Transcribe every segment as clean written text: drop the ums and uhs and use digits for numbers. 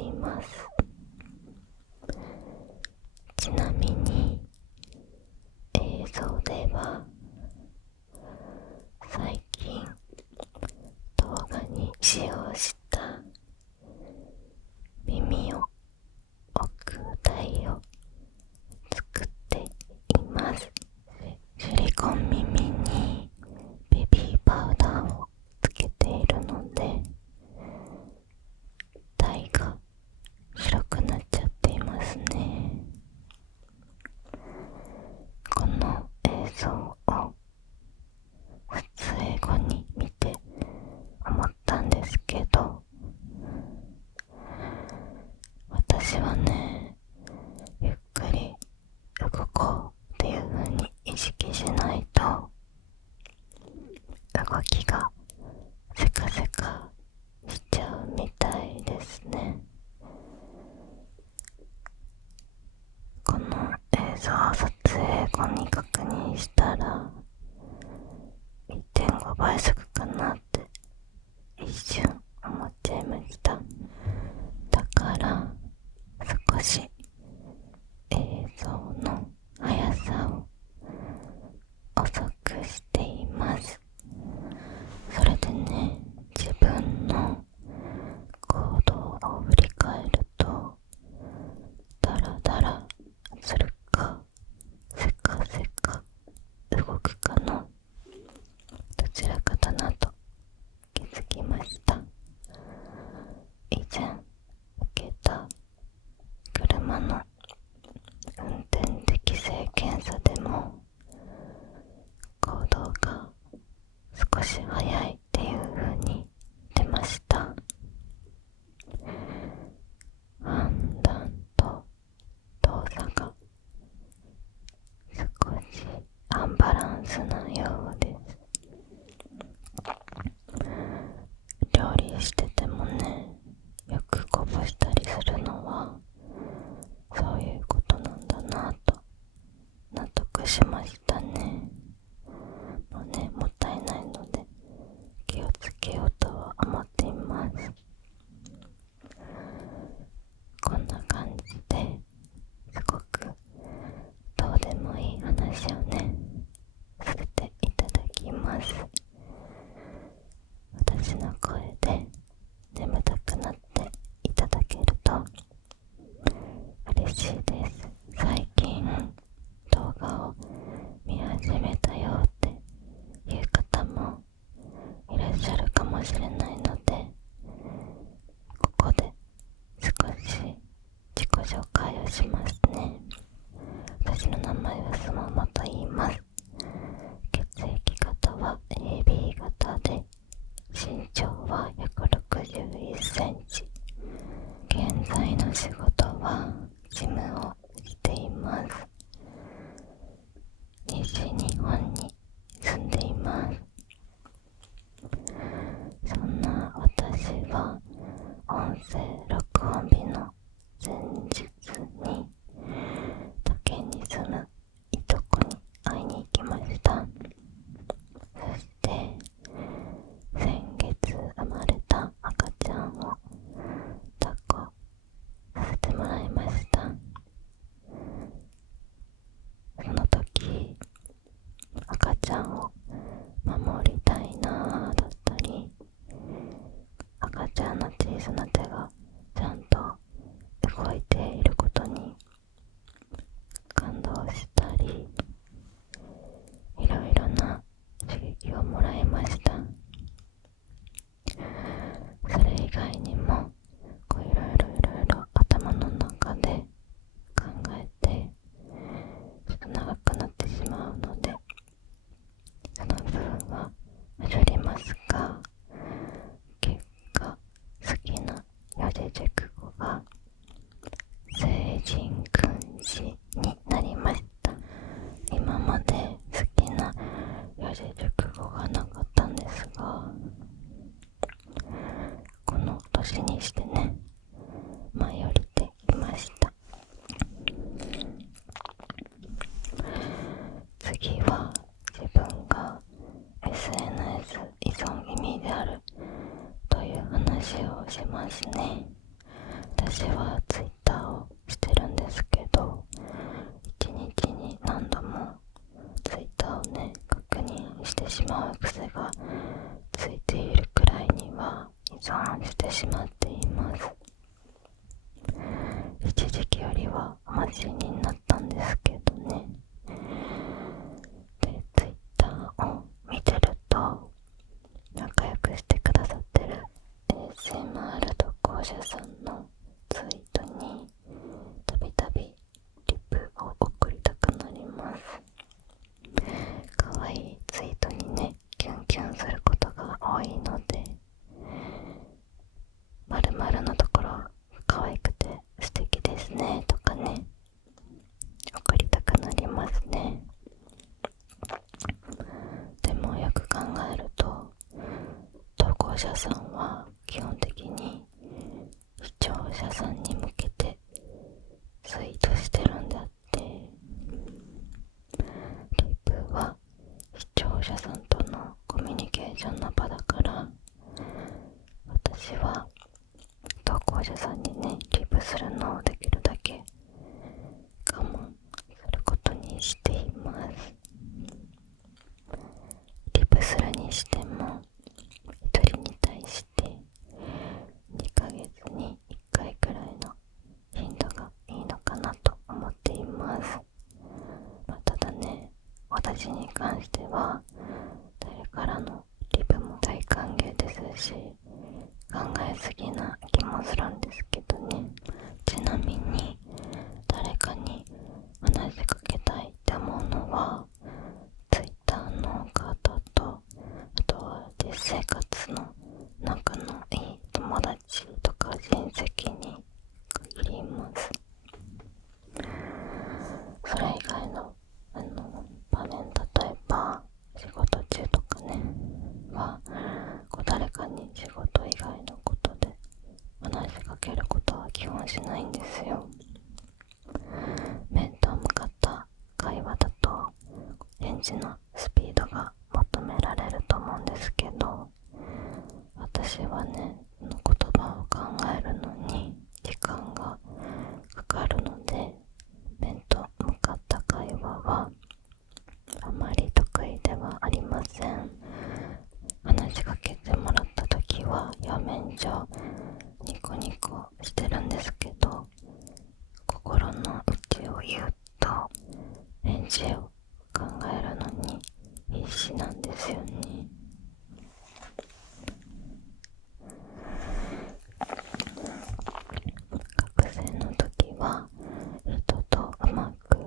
います。ちなみに映像では最近動画に使用した耳を置く台を作っています。シリコン耳にベビーパウダーをつけているので台が白くなっちゃっていますね。この映像を撮影後に見て思ったんですけど、私はね、ゆっくり動こうっていう風に意識しないと動きがせかせかしちゃうみたいですね。この映像を撮影後に確認したら 1.5 倍速かなって一瞬思っちゃいました。だから少し映像の速さを遅くしています。それでね、自分の行動を振り返るとダラダラするかせかせか動くかのどちらかだなと気づきました。以前受けた車の運転適正検査でも行動が少し早いっていう風に出ました。判断と動作が少しアンバランスなようです。料理しててもね、よくこぼしたりするのはそういうことなんだなと納得しましたね。もうね、もったいないので気をつけようとは思っています。こんな感じですごくどうでもいい話をねさせていただきます。私の声で眠たくなっていただけると嬉しいです。最近動画を見始めたよっていう方もいらっしゃるかもしれないので、ここで少し自己紹介をしますね。私の名前はスモモと言います。血液型は AB 型で身長は161センチ。現在の仕事は事務をしています。西日本に住んでいます。そんな私は音声録音日の前日に竹に住むいとこに会いに行きました。そして先月生まれた赤ちゃんを抱っこさせてもらいました。その時赤ちゃんを守りたいなだったり、赤ちゃんの小さな手がちゃんと動いていることに感動したり、いろいろな刺激をもらいました。それ以外にもいろいろ頭の中で考えてちょっと長くなってしまうのでその部分は処りますが、結果好きな四字熟語が聖人君子になりました。今まで好きな四字熟語がなかったんですが、この年にしてね舞い降りてきました。次は自分が SNS 依存気味であるという話をしますね。私話になったんですけどね。で、Twitter を見てると仲良くしてくださってる ASMR 読講者さんのツイートにたびたびリプを送りたくなります。可愛いツイートにね、キュンキュンすることが多いので、〇〇のところ可愛くて素敵ですねとかね、送りたくなりますね。でもよく考えると、投稿者さんは基本的に視聴者さんに向けてツイートしてるんであって、リプは視聴者さんとのコミュニケーションの場だから、私は投稿者さんにね、リプするのをできるだけ我慢することにしています。リプするにしても1人に対して2ヶ月に1回くらいの頻度がいいのかなと思っています。ただね、私に関しては誰からのリプも大歓迎ですし、考えすぎな気もするんですけどね。ちなみに誰かに話しかけたいって思うのは Twitter の方と、あとは実生活の仲のいい友達とか親戚に限ります。それ以外の場面、例えば仕事中とかねは誰かに仕事以外のことで話しかけることは基本しないんですよ。面と向かった会話だと返事のスピードが求められると思うんですけど、私はね、言葉を考えるのに時間がかかるので、面と向かった会話はあまり得意ではありません。話しかけてもらった時は表面上ニコニコしてるんですけど、心の内を言うと返事を考えるのに必死なんですよね。学生の時は人とうまく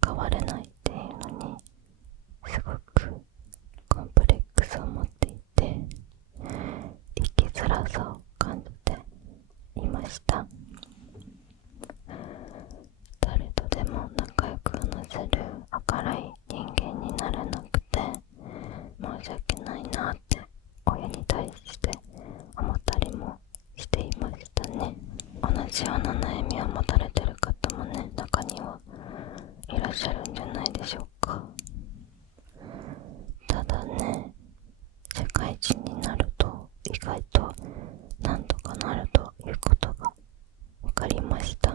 関われないっていうのにすごくコンプレックスを持っていて、生きづらさを感じていました。誰とでも仲良く話せる明るい人間になれなくて申し訳ないなって親に対して思ったりもしていましたね。同じような悩みを持たれてる方もね、中にはいらっしゃるんじゃないでしょうか。ただね、社会人になると意外となんとかなるということが分かりました。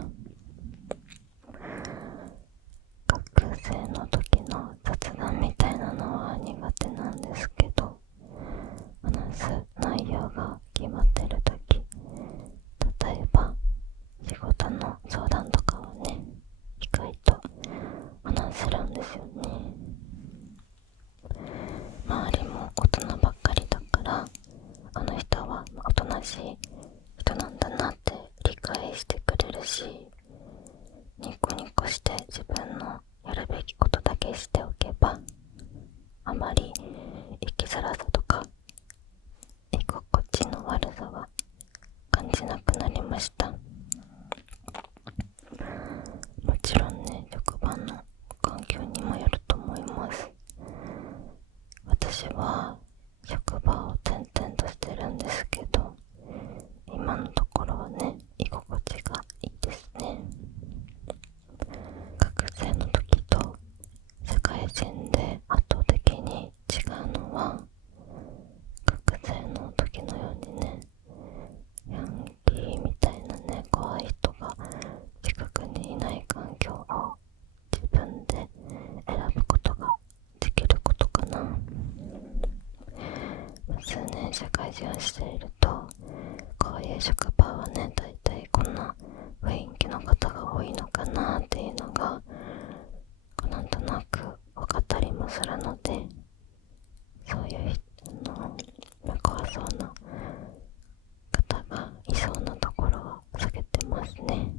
学生の時の雑談みたいなのは苦手なんですけど、話す内容が決まってる時、例えば仕事の相談とかはね、意外と話せるんですよね。周りも大人ばっかりだから、あの人はおとなしい人なんだなって理解してくれるし、ニコニコして自分のやるべきことだけしておけば、あまり生きづらさとか居心地の悪さは感じなくなりました。もちろんね、職場の環境にもよると思います。私は職場を転々としてるんですけど、今のところはね、居心地がいいですね。学生の時と社会人で圧倒的に違うのは、学生の時のようにね、ヤンキーみたいなね、怖い人が近くにいない環境を自分で選ぶことができることかな。数年社会人をしていると、こういう職場はね、だいたいこんな雰囲気の方が多いのかなますね。